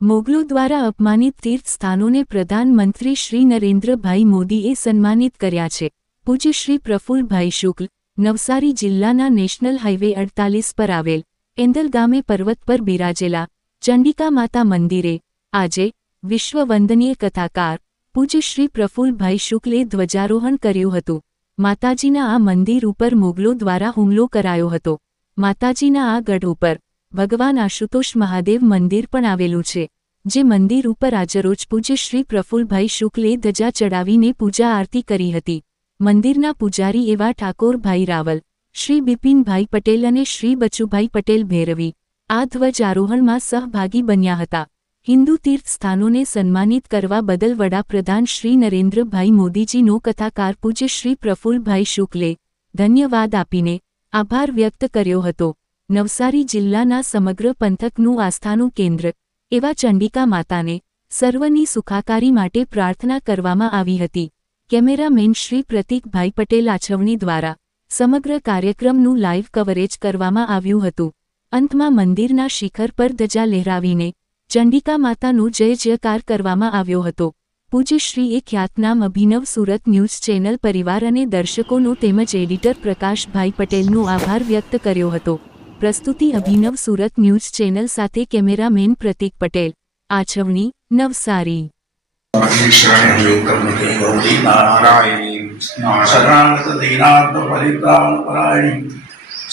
મોગલો દ્વારા અપમાનિત તીર્થ સ્થાનોને પ્રધાનમંત્રી શ્રી નરેન્દ્રભાઈ મોદીએ સન્માનિત કર્યા છે. પૂજ્ય શ્રી પ્રફુલ્લભાઈ શુક્લ, નવસારી જિલ્લાના નેશનલ હાઈવે 48 પર આવેલ એંદલ ગામે પર્વત પર બિરાજેલા ચંડિકા માતા મંદિરે આજે વિશ્વ વંદનીય કથાકાર પૂજ્ય શ્રી પ્રફુલ્લભાઈ શુક્લે ધ્વજારોહણ કર્યું હતું. માતાજીના આ મંદિર ઉપર મોગલો દ્વારા હુમલો કરાયો હતો. માતાજીના આ ગઢ ઉપર ભગવાન આશુતોષ મહાદેવ મંદિર પણ આવેલું છે, જે મંદિર ઉપર આજરોજ પૂજ્ય શ્રી પ્રફુલ્લભાઈ શુક્લે ધજા ચડાવીને પૂજા આરતી કરી હતી. મંદિરના પૂજારી એવા ઠાકોરભાઈ રાવલ, શ્રી બિપિનભાઈ પટેલ અને શ્રી બચુભાઈ પટેલ ભૈરવી આ ધ્વજ આરોહણમાં સહભાગી બન્યા હતા. હિન્દુ તીર્થ સ્થાનોને સન્માનિત કરવા બદલ વડાપ્રધાન શ્રી નરેન્દ્રભાઈ મોદીજીનો કથાકાર પૂજ્ય શ્રી પ્રફુલ્લભાઈ શુક્લે ધન્યવાદ આપીને આભાર વ્યક્ત કર્યો હતો. નવસારી જિલ્લાના સમગ્ર પંથકનું આસ્થાનું કેન્દ્ર એવા ચંડિકા માતાને સર્વની સુખાકારી માટે પ્રાર્થના કરવામાં આવી હતી. કેમેરામેન શ્રી પ્રતીકભાઈ પટેલ આછવણી દ્વારા સમગ્ર કાર્યક્રમનું લાઇવ કવરેજ કરવામાં આવ્યું હતું. અંતમાં મંદિરના શિખર પર ધજા લહેરાવીને ચંડિકા માતાનો જય જયકાર કરવામાં આવ્યો હતો. પૂજ્ય શ્રીએ ખ્યાતનામ અભિનવ સુરત ન્યૂઝ ચેનલ પરિવાર અને દર્શકોનો તેમજ એડિટર પ્રકાશભાઈ પટેલનો આભાર વ્યક્ત કર્યો હતો. પ્રસ્તુતિ અભિનવ સુરત ન્યૂઝ ચેનલ સાથે કેમેરામેન પ્રતીક પટેલ, આછવણી, નવસારી.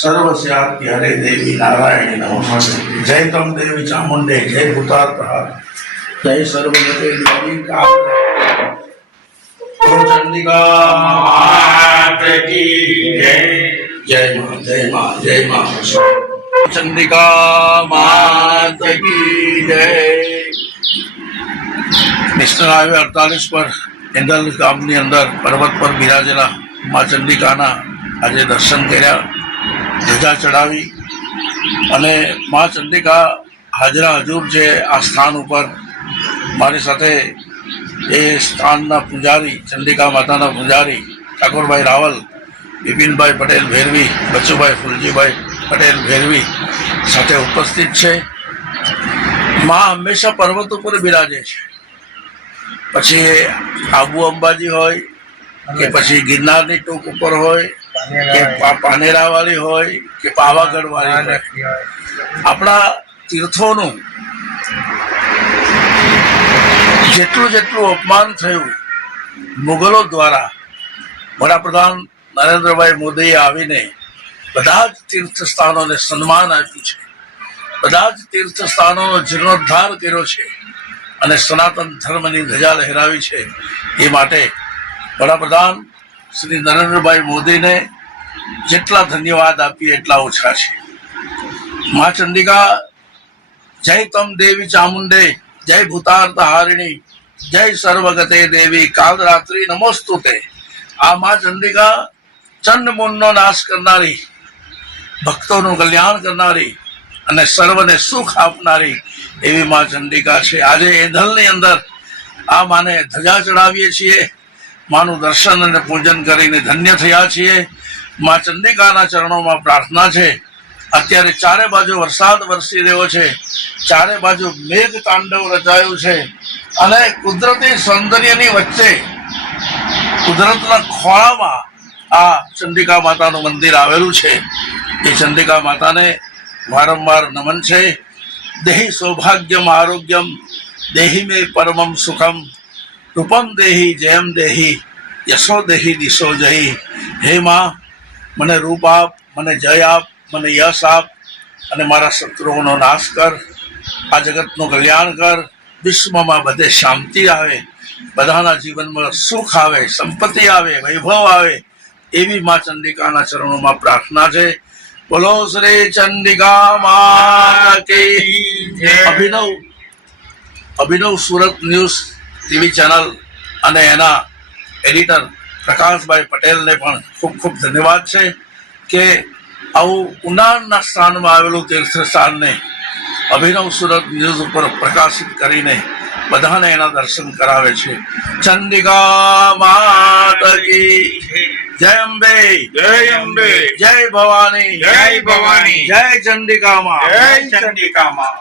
सर्वस्यात्य हरे देवी नारायणी नमस्ते. जय तम देवी चामुंडे, जय भूतात्महा, जय सर्वगते देवी का चंडिका मात की जय. जय मां जय मां चंडिका मात की जय. નેશનલ હાઈવે 48 પર એંદલ ગામની અંદર પર્વત પર બિરાજેલા મા ચંડિકાના આજે દર્શન કર્યા, ધજા ચડાવી અને મા ચંડિકા હાજરા હજુર છે આ સ્થાન ઉપર. મારી સાથે એ સ્થાનના પૂજારી, ચંડિકા માતાના પૂજારી ઠાકોરભાઈ રાવલ, બિપિનભાઈ પટેલ ભૈરવી, બચુભાઈ ફુલજીભાઈ પટેલ ભૈરવી સાથે ઉપસ્થિત છે. મા હંમેશા પર્વત ઉપર બિરાજે છે. પછી આબુ અંબાજી હોય કે પછી ગિરનારની ટોક ઉપર હોય કે પાનેરાવાળી હોય કે પાવાગઢવાળી હોય, આપણા તીર્થોનું જેટલું અપમાન થયું મુગલો દ્વારા વડાપ્રધાન નરેન્દ્રભાઈ મોદીએ આવીને બધા જ તીર્થ સ્થાનોને સન્માન આપ્યું છે. બધા જ તીર્થ સ્થાનોનો જીર્ણોદ્ધાર કર્યો છે અને સનાતન ધર્મની ધજા લહેરાવી છે. એ માટે વડાપ્રધાન શ્રી નરેન્દ્રભાઈ મોદીને જેટલા ધન્યવાદ આપીએ એટલા ઓછા છે. મા ચંડિકા જય તમ દેવી ચામુંડે, જય ભૂતાર્થ હારિણી, જય સર્વગતે દેવી કાલરાત્રિ નમોસ્તુતે. આ મા ચંડિકા ચંડ મૂળનો નાશ કરનારી, ભક્તોનું કલ્યાણ કરનારી અને સર્વને સુખ આપનારી એવી મા ચંડિકા છે. આજે એંધલની અંદર આ માને ધજા ચડાવીએ છીએ. માનું દર્શન અને પૂજન કરીને ધન્ય થયા છીએ. મા ચંડિકાના ચરણોમાં પ્રાર્થના છે. અત્યારે ચારે બાજુ વરસાદ વરસી રહ્યો છે, ચારે બાજુ મેઘ તાંડવ રચાયું છે અને કુદરતી સૌંદર્યની વચ્ચે કુદરતના ખોળામાં આ ચંડિકા માતાનું મંદિર આવેલું છે. એ ચંડિકા માતાને વારંવાર નમન છે. દેહી સૌભાગ્યમ આરોગ્યમ, દેહી મે પરમમ સુખમ, રૂપમ દેહી જયમ દેહી, યશો દેહી દિશો જયી. હે માં, મને રૂપ આપ, મને જય આપ, મને યશ આપ અને મારા શત્રુઓનો નાશ કર. આ જગતનું કલ્યાણ કર. વિશ્વમાં બધે શાંતિ આવે, બધાના જીવનમાં સુખ આવે, સંપત્તિ આવે, વૈભવ આવે એવી મા ચંડિકાના ચરણોમાં પ્રાર્થના છે. બોલો શ્રી ચંડિકા માતા કી. અભિનવ સુરત ન્યૂઝ ટીવી ચેનલ અને એના એડિટર પ્રકાશભાઈ પટેલને પણ ખૂબ ખૂબ ધન્યવાદ છે કે આવું ઉનાળના સ્થાનમાં આવેલું તીર્થ સ્થાનને અભિનવ સુરત ન્યૂઝ ઉપર પ્રકાશિત કરીને બધાને એના દર્શન કરાવે છે. ચંડિકા માતા કી જય અંબે, જય અંબે, જય ભવાની, જય ભવાની, જય ચંડિકા માં, જય ચંડિકા માં.